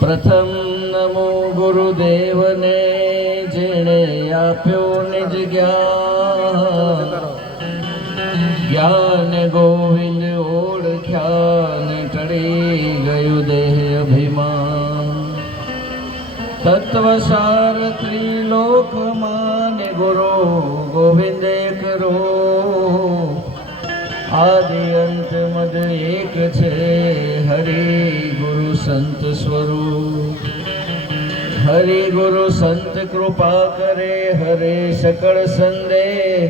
પ્રથમ નમો ગુરુદેવને જેણે આપ્યો નિજ જ્ઞાન ગોવિંદ ઓળખ્યા ને ટળી ગયું દેહ અભિમાન તત્વસાર ત્રિલોકમાં ને ગુરુ ગોવિંદે કરો આદિ અંત મદ એક છે હરિ ગુરુ સંત સ્વરૂપ હરિ ગુરુ સંત કૃપા કરે હરે સકળ સંદેહ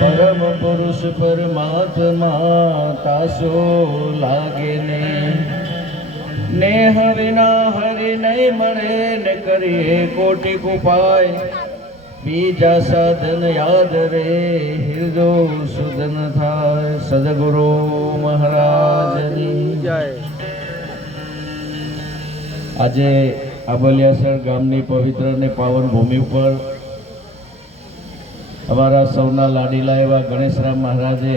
પરમ પુરુષ પરમાત્મા તાસો લાગે નેહ વિના હરિ નહીં મળે ને કરીએ કોટિ ઉપાય બીજા સાધન યાદ રે હૃદય સુધન થાય સદગુરુ મહારાજની જય। આજે આબલિયાસર ગામની પવિત્ર અને પાવન ભૂમિ ઉપર અમારા સૌના લાડીલા એવા ગણેશરામ મહારાજે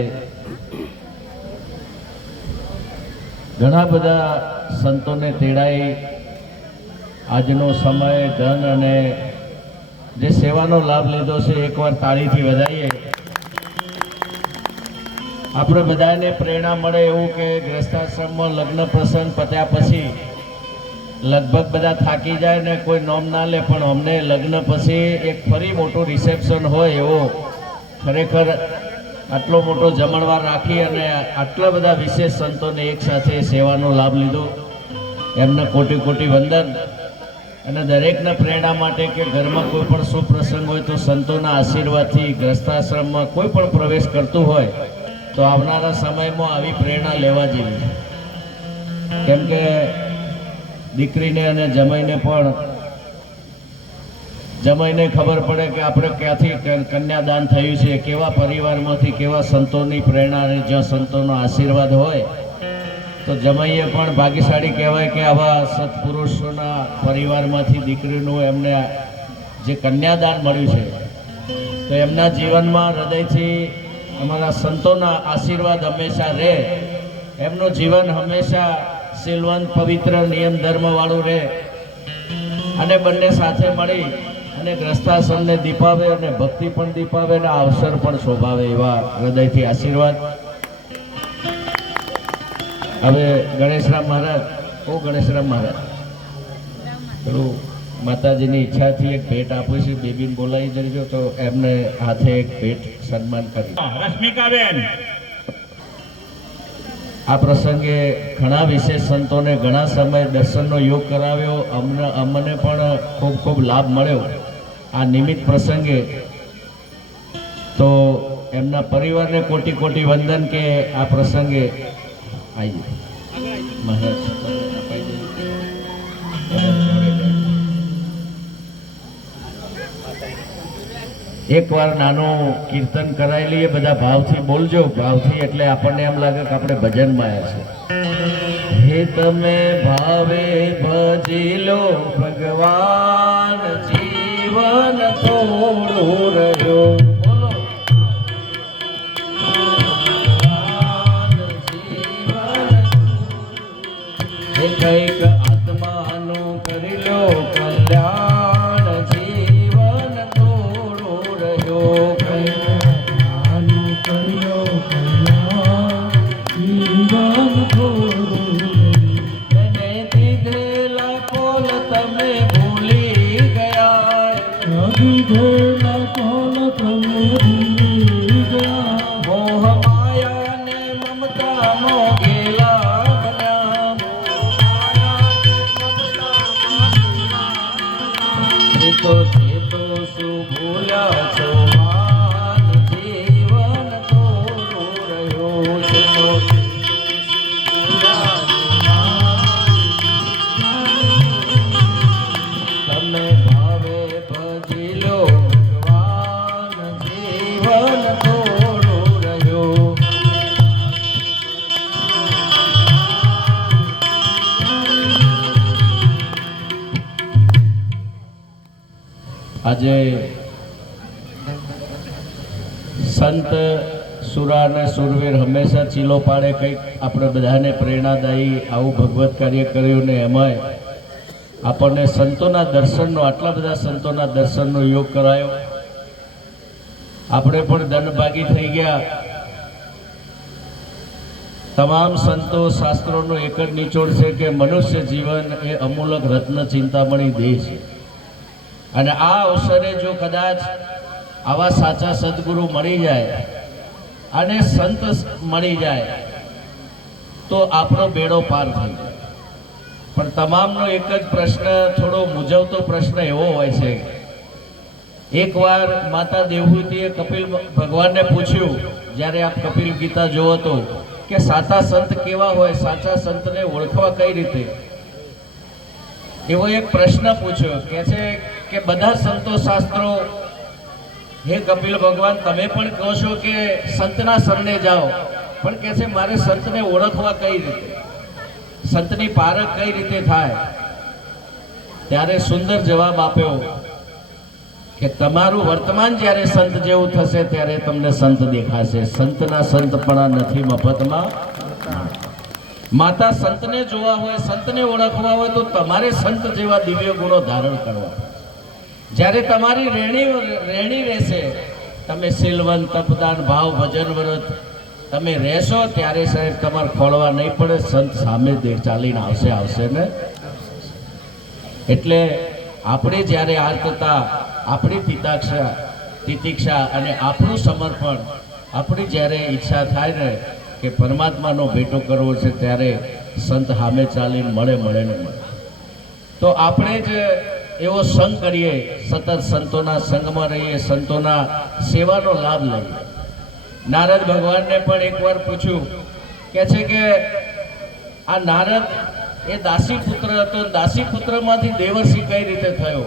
ઘણા બધા સંતોને તેડાઈ આજનો સમય ધન અને જે સેવાનો લાભ લીધો છે એકવાર તાળીથી વધારીએ। આપણે બધાને પ્રેરણા મળે એવું કે ગ્રસ્તાશ્રમમાં લગ્ન પ્રસંગ પત્યા પછી લગભગ બધા થાકી જાય ને કોઈ નોમ ના લે, પણ અમને લગ્ન પછી એક ફરી મોટું રિસેપ્શન હોય એવો ખરેખર આટલો મોટો જમણવાર રાખી અને આટલા બધા વિશેષ સંતોને એક સાથે સેવાનો લાભ લીધો, એમને કોટી કોટી વંદન। અને દરેકને પ્રેરણા માટે કે ઘરમાં કોઈ પણ શુભ પ્રસંગ હોય તો સંતોના આશીર્વાદથી ગ્રસ્તાશ્રમમાં કોઈ પણ પ્રવેશ કરતું હોય તો આવનારા સમયમાં આવી પ્રેરણા લેવા જેવી, કેમ કે દીકરીને અને જમાઈને પણ જમાઈને ખબર પડે કે આપણે ક્યાંથી કન્યાદાન થયું છે, કેવા પરિવારમાંથી કેવા સંતોની પ્રેરણા અને જ્યાં સંતોનો આશીર્વાદ હોય તો જમાઈએ પણ ભાગ્યશાળી કહેવાય કે આવા સત્પુરુષોના પરિવારમાંથી દીકરીનું એમને જે કન્યાદાન મળ્યું છે તો એમના જીવનમાં હૃદયથી અમારા સંતોના આશીર્વાદ હંમેશા રહે, એમનું જીવન હંમેશા શીલવંત પવિત્ર નિયમ ધર્મવાળું રહે અને બંને સાથે મળી અને ગ્રસ્તાશ્રમને દીપાવે અને ભક્તિ પણ દીપાવે અને અવસર પણ શોભાવે એવા હૃદયથી આશીર્વાદ। હવે ગણેશરામ મહારાજ ગણેશરામ મહારાજ પેલું માતાજીની ઈચ્છાથી એક ભેટ આપું છું, બેબીને બોલાવી દેજો તો એમને હાથે એક ભેટ સન્માન કરી। રશ્મિકાબેન આ પ્રસંગે ઘણા વિશેષ સંતોને ઘણા સમય દર્શનનો યોગ કરાવ્યો, અમને પણ ખૂબ ખૂબ લાભ મળ્યો આ નિમિત્ત પ્રસંગે, તો એમના પરિવારને કોટી કોટી વંદન કે આ પ્રસંગે એકવાર નાનું કીર્તન કરાવી લઈએ, બધા ભાવથી બોલજો, ભાવથી એટલે આપણને એમ લાગે કે આપણે ભજનમાં આવ્યા છે। હે તમે ભાવે ભજી લો ભગવાન જીવન થોડું રહ્યો, કઈક આત્માનું કરી લો કલ્યાણ જીવન થોડું રહ્યો, કઈક આત્માનું કરી લો કલ્યાણ જીવન થોડું એને દીધેલા કોલ તમે ભૂલી ગયા, દીધેલા કોલ તમે ભૂલી ગયા, મોહ માયા ને મમતા મોગેલા તો શું ભૂલ્યા છો માન જીવન થોડું રહ્યું છે, તમે ભાવે ભજી લો ભગવાન જીવન થોડું રહ્યું। આજે સંત સુરા અને સુરવીર હંમેશા ચીલો પાડે, કંઈક આપણે બધાને પ્રેરણાદાયી આવું ભગવત કાર્ય કર્યું ને એમાંય આપણને સંતોના દર્શનનો, આટલા બધા સંતોના દર્શનનો યોગ કરાયો. આપણે પણ ધનભાગી થઈ ગયા. તમામ સંતો શાસ્ત્રોનો એક જ નિચોડ છે કે મનુષ્ય જીવન એ અમૂલક રત્ન ચિંતામણી દેહ છે. અને આ અવસરે જો કદાચ આવા સાચા સદગુરુ મળી જાય અને સંત મળી જાય તો આપણો બેડો પાર થઈ જાય. પણ તમામનો એક જ પ્રશ્ન, થોડો મૂંઝવતો પ્રશ્ન એવો હોય છે. એકવાર માતા દેવહૂતિએ કપિલ ભગવાનને પૂછ્યું, જ્યારે આપ કપિલ ગીતા જોવો તો, કે સાચા સંત કેવા હોય, સાચા સંતને ઓળખવા કઈ રીતે? એવો એક પ્રશ્ન પૂછ્યો. કે છે કે બધા સંતો શાસ્ત્રો, હે કપિલ ભગવાન તમે પણ કહો છો કે સંતના શરણે જાઓ, પણ કે છે મારે સંતને ઓળખવા કઈ રીતે, સંતની પારખ કઈ રીતે થાય? ત્યારે સુંદર જવાબ આપ્યો કે તમારું વર્તમાન જ્યારે સંત જેવું થશે ત્યારે તમને સંત દેખાશે. સંતના સંતપણા નથી મફતમાં. માતા સંતને જોવા હોય, સંતને ઓળખવા હોય તો તમારે સંત જેવા દિવ્ય ગુણો ધારણ કરવા. જ્યારે તમારી રેણી રહેશે, તમે સિલવન તપદાન ભાવ ભજન વ્રત તમે રહેશો, ત્યારે સાહેબ તમારે ખોળવા નહીં પડે, સંત સામે ચાલીને આવશે ને. એટલે આપણે જ્યારે આર્તતા, આપણી તિતિક્ષા અને આપણું સમર્પણ, આપણી જ્યારે ઈચ્છા થાય ને કે પરમાત્માનો ભેટો કરવો છે, ત્યારે સંત સામે ચાલીને મળે ને મળે. તો આપણે જ એવો સંગ કરીએ, સતત સંતોના સંગમાં રહીએ, સંતોના સેવાનો લાભ લઈએ. નારદ ભગવાનને પણ એકવાર પૂછ્યું, કે છે કે આ નારદ એ દાસી પુત્ર હતો, દાસી પુત્રમાંથી દેવર્ષિ કઈ રીતે થયો?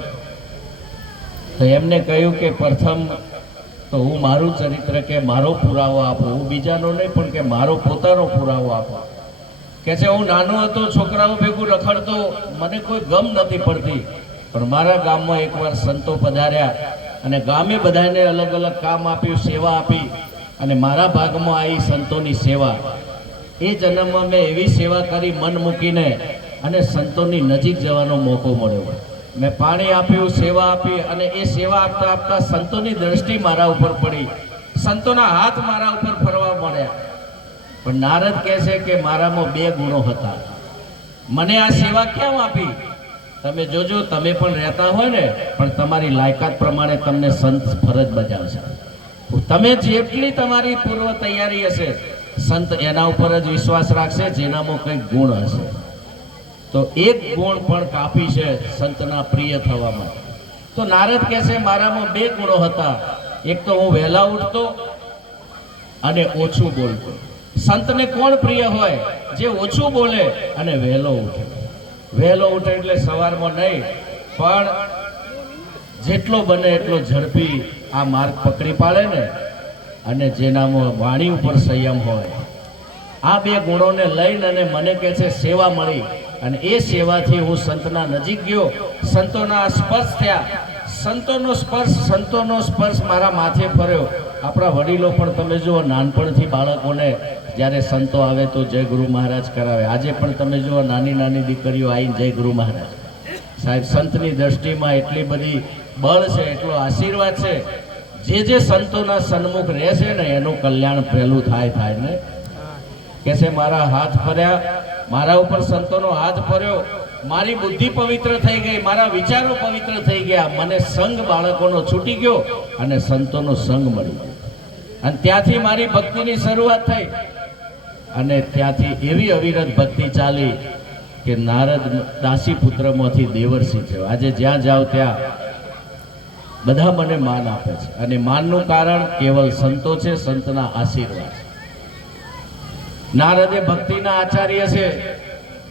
તો એમને કહ્યું કે પ્રથમ તો હું મારું ચરિત્ર, કે મારો પુરાવો આપો, હું બીજાનો નહીં પણ કે મારો પોતાનો પુરાવો આપો. કે છે હું નાનો હતો, છોકરાઓ ભેગું રખડતો, મને કોઈ ગમ નથી પડતી, પણ મારા ગામમાં એકવાર સંતો પધાર્યા અને ગામે બધાને અલગ અલગ કામ આપ્યું, સેવા આપી, અને મારા ભાગમાં આવી સંતોની સેવા. એ જન્મમાં મેં એવી સેવા કરી મન મૂકીને, અને સંતોની નજીક જવાનો મોકો મળ્યો. મેં પાણી આપ્યું, સેવા આપી, અને એ સેવા આપતા આપતા સંતોની દ્રષ્ટિ મારા ઉપર પડી, સંતોના હાથ મારા ઉપર ફરવા મળ્યા. પણ નારદ કહે છે કે મારામાં બે ગુણો હતા. મને આ સેવા કેમ આપી? તમે જોજો, તમે પણ રહેતા હોય ને, પણ તમારી લાયકાત પ્રમાણે તમને સંત ફરજ બજાવશે. તમે જેટલી તમારી પૂર્વ તૈયારી હશે, સંત એના ઉપર જ વિશ્વાસ રાખશે જેનામાં કંઈક ગુણ હશે. તો એક ગુણ પણ કાફી છે સંતના પ્રિય થવા માટે. તો નારદ કહે છે મારામાં બે ગુણો હતા. એક તો હું વહેલા ઉઠતો અને ઓછું બોલતો. સંતને કોણ પ્રિય હોય? જે ઓછું બોલે અને વહેલો ઉઠે. વહેલો ઉઠે એટલે સવારમાં નહીં, પણ જેટલો બને એટલો ઝડપી આ માર્ગ પકડી પાડે ને, અને જેનામાં વાણી ઉપર સંયમ હોય. આ બે ગુણોને લઈને અને મને કહે છે સેવા મળી, અને એ સેવાથી હું સંતના નજીક ગયો, સંતોના સ્પર્શ થયા. સંતોનો સ્પર્શ મારા માથે ફર્યો. આપણા વડીલો પણ તમે જુઓ, નાનપણથી બાળકોને જ્યારે સંતો આવે તો જય ગુરુ મહારાજ કરાવે. આજે પણ તમે જુઓ, નાની નાની દીકરીઓ આવીને જય ગુરુ મહારાજ. સાહેબ, સંતની દ્રષ્ટિમાં એટલી બધી બળ છે, એટલો આશીર્વાદ છે. જે સંતોના સન્મુખ રહેશે ને એનું કલ્યાણ પહેલું થાય ને. કે છે મારા હાથ ફર્યા, મારા ઉપર સંતોનો હાથ ફર્યો, મારી બુદ્ધિ પવિત્ર થઈ ગઈ, મારા વિચારો પવિત્ર થઈ ગયા, મને સંગ બાળકોનો છૂટી ગયો અને સંતોનો સંગ મળી ગયો. અને ત્યાંથી મારી ભક્તિની શરૂઆત થઈ, અને ત્યાંથી એવી અવિરત ભક્તિ ચાલી કે નારદ દાસી પુત્રમાંથી દેવર્ષિ થયો. આજે જ્યાં જાઓ ત્યાં બધા મને માન આપે છે, અને માનનું કારણ કેવલ સંતો છે, સંતના આશીર્વાદ. નારદ એ ભક્તિના આચાર્ય છે,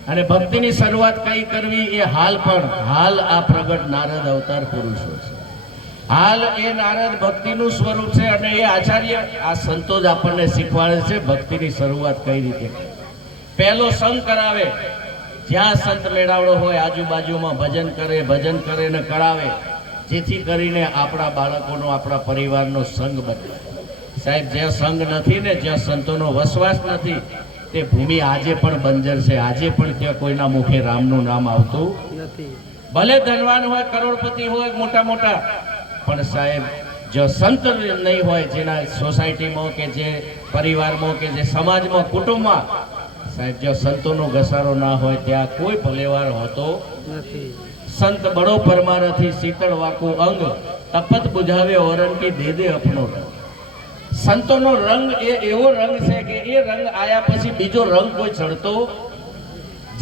અને ભક્તિની શરૂઆત કઈ કરવી એ હાલ આ પ્રગટ નારદ અવતાર પુરુષો છે. હાલ એ નારદ ભક્તિનું સ્વરૂપ છે, અને એ આચાર્ય આ સંતો જ આપણને શીખવાડે છે ભક્તિની શરૂઆત કઈ રીતે. પહેલો સંગ કરાવે, જ્યાં સંત મેળાવડો હોય આજુબાજુમાં ભજન કરે ને કરાવે, જેથી કરીને આપણા બાળકોનો, આપણા પરિવારનો સંગ બદલાય. સાહેબ જ્યાં સંઘ નથી ને જ્યાં સંતોનો વસવાસ નથી તે ભૂમિ આજે પણ બંજર છે. આજે પણ ત્યાં કોઈના મુખે રામનું નામ આવતું નથી. ભલે ધનવાન હોય, કરોડપતિ હોય, મોટા મોટા, પણ સાહેબ જો સંત નહીં હોય, જેના સોસાયટીમાં કે જે પરિવારમાં કે જે સમાજમાં કુટુંબમાં સાહેબ જો સંતોનો ઘસારો ના હોય ત્યાં કોઈ ભલેવાર હોતો નથી. સંત બડો પરમારથી શીતળ વાકુ અંગ તપત બુઝાવે ઓરંકી દે દે અપનો રંગ. સંતોનો રંગ એ એવો રંગ છે કે એ રંગ આયા પછી બીજો રંગ કોઈ ચડતો,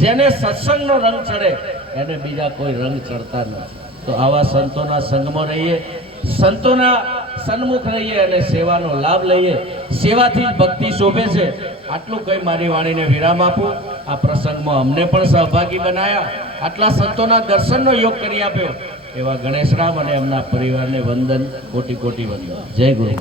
જેને સત્સંગનો રંગ ચડે એને બીજા કોઈ રંગ ચડતા નથી. તો આવા સંતોના સંગમાં રહીએ, સંતોના સન્મુખ રહીએ અને સેવાનો લાભ લઈએ. સેવાથી જ ભક્તિ શોભે છે. આટલું કઈ મારી વાણીને વિરામ આપું. આ પ્રસંગમાં અમને પણ સહભાગી બનાયા, આટલા સંતોના દર્શનનો યોગ કરી આપ્યો એવા ગણેશરામ અને એમના પરિવારને વંદન, કોટી કોટી વંદન. જય ગુરુ.